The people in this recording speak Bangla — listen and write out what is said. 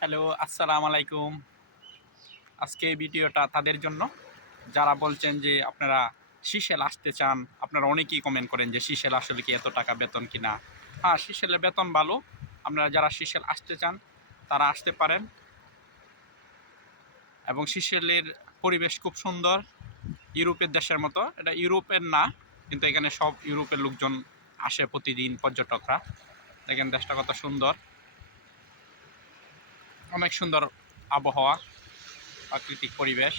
হ্যালো, আসসালামু আলাইকুম। আজকে এই ভিডিওটা তাদের জন্য যারা বলছেন যে আপনারা সিশেল আসতে চান। আপনারা অনেকেই কমেন্ট করেন যে সিশেল আসলে কি এত টাকা বেতন কিনা? হ্যাঁ, সিশেলের বেতন ভালো। আপনারা যারা সিশেল আসতে চান তারা আসতে পারেন এবং সিশেলের পরিবেশ খুব সুন্দর। ইউরোপের দেশের মতো। এটা ইউরোপের না, কিন্তু এখানে সব ইউরোপের লোকজন আসে প্রতিদিন পর্যটকরা। দেখেন দেশটা কত সুন্দর। অনেক সুন্দর আবহাওয়া, প্রাকৃতিক পরিবেশ।